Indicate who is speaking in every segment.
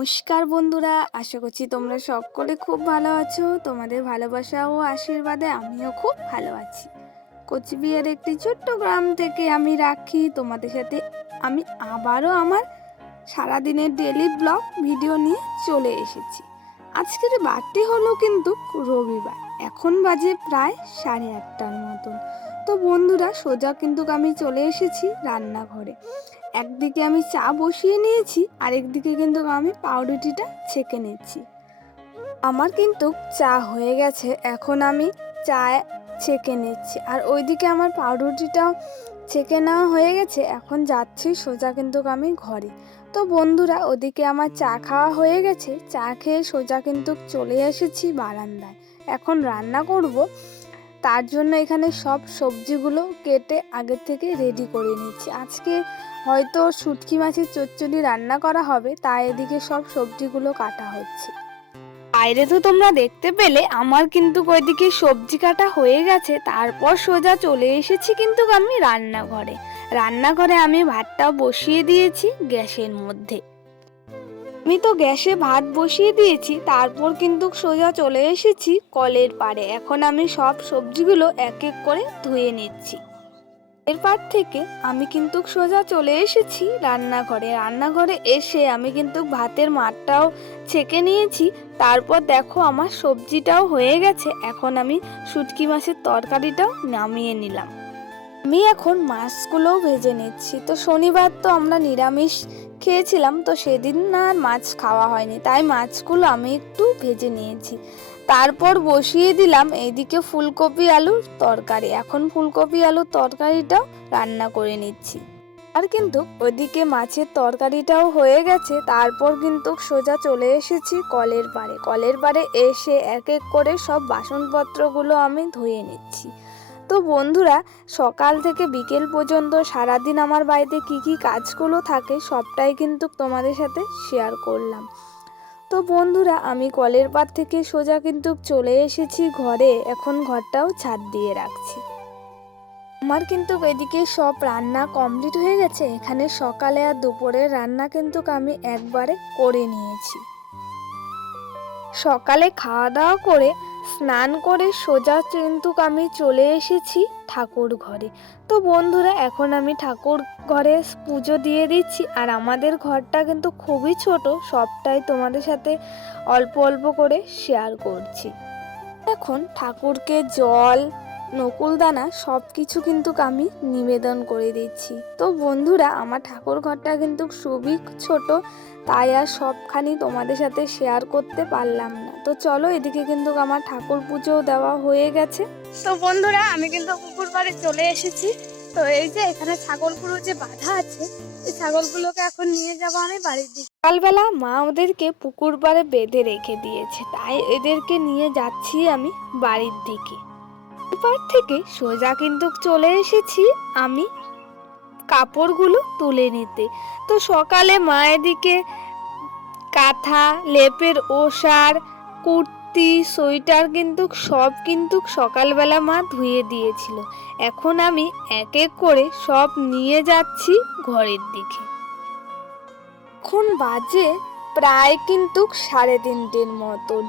Speaker 1: নমস্কার বন্ধুরা, আশা করছি তোমরা সকলে খুব ভালো আছো। তোমাদের ভালোবাসা ও আশীর্বাদে আমিও খুব ভালো আছি। কোচবিহার একটি ছোট্ট গ্রাম থেকে আমি রাখি। তোমাদের সাথে আমি আবারও আমার সারাদিনের ডেলি ব্লগ ভিডিও নিয়ে চলে এসেছি। আজকের বারটি হলো কিন্তু রবিবার। এখন বাজে প্রায় সাড়ে আটটার মতন। তো বন্ধুরা, সোজা কিন্তু আমি চলে এসেছি রান্নাঘরে। একদিকে আমি চা বসিয়ে নিয়েছি আরেকদিকে কিন্তু আমি পাউরুটিটা ছেঁকে নিচ্ছি। আমার কিন্তু চা হয়ে গেছে, এখন আমি চা ছেঁকে নিচ্ছি। আর ওইদিকে আমার পাউরুটিটাও ছেঁকে নেওয়া হয়ে গেছে, এখন যাচ্ছি সোজা কিন্তু আমি ঘরে। তো বন্ধুরা, ওদিকে আমার চা খাওয়া হয়ে গেছে, চা খেয়ে সোজা কিন্তু চলে এসেছি বারান্দায়। এখন রান্না করব, তার জন্য এখানে সব সবজিগুলো কেটে আগের থেকে রেডি করে নিচ্ছি। আজকে হয়তো শুটকি মাছের চচ্চড়ি রান্না করা হবে তাই এদিকে সব সবজিগুলো কাটা হচ্ছে। বাইরে তো তোমরা দেখতে পেলে, আমার কিন্তু ওইদিকে সবজি কাটা হয়ে গেছে, তারপর সোজা চলে এসেছি কিন্তু আমি রান্নাঘরে। রান্নাঘরে আমি ভাতটাও বসিয়ে দিয়েছি গ্যাসের মধ্যে। আমি তো গ্যাসে ভাত বসিয়ে দিয়েছি, তারপর কিন্তু সোজা চলে এসেছি কলের পাড়ে। এখন আমি সব সবজিগুলো এক এক করে ধুয়ে নিচ্ছি। এরপর থেকে আমি কিন্তু সোজা চলে এসেছি রান্নাঘরে। রান্নাঘরে এসে আমি কিন্তু ভাতের মাঠটাও ছেঁকে নিয়েছি। তারপর দেখো আমার সবজিটাও হয়ে গেছে। এখন আমি শুটকি মাছের তরকারিটাও নামিয়ে নিলাম। আমি এখন মাছগুলোও ভেজে নিচ্ছি। তো শনিবার তো আমরা নিরামিষ খেয়েছিলাম, তো সেদিন না আর মাছ খাওয়া হয়নি। তাই মাছগুলো আমি একটু ভেজে নিয়েছি। তারপর বসিয়ে দিলাম এইদিকে ফুলকপি আলুর তরকারি। এখন ফুলকপি আলুর তরকারিটাও রান্না করে নিচ্ছি। আর কিন্তু ওইদিকে মাছের তরকারিটাও হয়ে গেছে। তারপর কিন্তু সোজা চলে এসেছি কলের পাড়ে কলের পাড়ে এসে এক এক করে সব বাসনপত্রগুলো আমি ধুয়ে নিচ্ছি। তো বন্ধুরা, সকাল থেকে বিকেল পর্যন্ত সারাদিন আমার বাড়িতে কি কি কাজগুলো থাকে সবটাই কিন্তু তোমাদের সাথে শেয়ার করলাম। তো বন্ধুরা, আমি কলের পার থেকে সোজা কিন্তু চলে এসেছি ঘরে, এখন ঘরটাও ছাদ দিয়ে রাখছি। আমার কিন্তু এদিকে সব রান্না কমপ্লিট হয়ে গেছে, এখানে সকালে আর দুপুরে রান্না কিন্তু আমি একবারে করে নিয়েছি। সকালে খাওয়া দাওয়া করে স্নান করে সোজা কিন্তু আমি চলে এসেছি ঠাকুর ঘরে। তো বন্ধুরা, এখন আমি ঠাকুর ঘরে পুজো দিয়ে দিচ্ছি আর আমাদের ঘরটা কিন্তু খুবই ছোট, সবটাই তোমাদের সাথে অল্প অল্প করে শেয়ার করছি। এখন ঠাকুরকে জল নকুলদানা সব কিছু কিন্তু আমি নিবেদন করে দিচ্ছি। তো বন্ধুরা আমার ঠাকুর ঘরটা কিন্তু খুবই ছোট তাই আর সবখানি তোমাদের সাথে শেয়ার করতে পারলাম না। তো চলো এদিকে কিন্তু আমার ঠাকুর পুজো দেওয়া হয়ে গেছে। তো বন্ধুরা আমি কিন্তু পুকুর পাড়ে চলে এসেছি। তো এই যে এখানে ছাগলগুলো যে বাঁধা আছে এই ছাগলগুলোকে এখন নিয়ে যাব আমি বাড়ির দিকে। সকালবেলা মা ওদেরকে পুকুর পাড়ে বেঁধে রেখে দিয়েছে তাই এদেরকে নিয়ে যাচ্ছি আমি বাড়ির দিকে। এরপর থেকে সোজা কিন্তু চলে এসেছি আমি কাপড়গুলো তুলে নিতে। তো সকালে মায়ের দিকে কাঁথা, লেপের ওষার, কুর্তি, সোয়েটার কিন্তু সব কিন্তু সকালবেলা মা ধুয়ে দিয়েছিল। এখন আমি এক এক করে সব নিয়ে যাচ্ছি ঘরের দিকে। এখন বাজে প্রায় কিন্তু সাড়ে তিনটের মতন।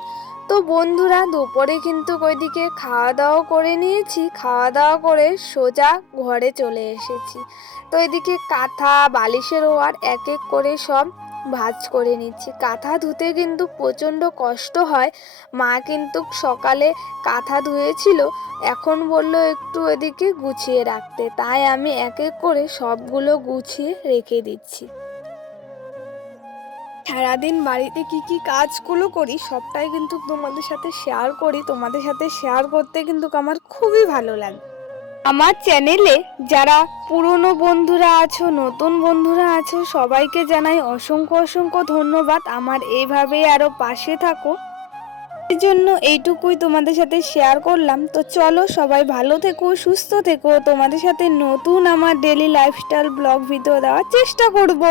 Speaker 1: তো বন্ধুরা, দুপুরে কিন্তু ওইদিকে খাওয়া দাওয়া করে নিয়েছি। খাওয়া দাওয়া করে সোজা ঘরে চলে এসেছি। তো এদিকে কাঁথা, বালিশের ওয়ার এক এক করে সব ভাজ করে নিচ্ছি। কাঁথা ধুতে কিন্তু প্রচণ্ড কষ্ট হয়। মা কিন্তু সকালে কাঁথা ধুয়েছিল, এখন বলল একটু এদিকে গুছিয়ে রাখতে। তাই আমি এক এক করে সবগুলো গুছিয়ে রেখে দিচ্ছি। সারাদিন বাড়িতে কি কি কাজগুলো করি, সবটাই কিন্তু তোমাদের সাথে শেয়ার করি। তোমাদের সাথে শেয়ার করতে কিন্তু আমার খুবই ভালো লাগে। আমার চ্যানেলে যারা পুরনো বন্ধুরা আছো, নতুন বন্ধুরা আছো, সবাইকে জানাই অসংখ্য অসংখ্য ধন্যবাদ। আমার এইভাবেই আরও পাশে থাকো। এই জন্য এইটুকুই তোমাদের সাথে শেয়ার করলাম। তো চলো সবাই ভালো থেকো, সুস্থ থেকো। তোমাদের সাথে নতুন আমার ডেলি লাইফস্টাইল ব্লগ ভিডিও দেওয়ার চেষ্টা করব।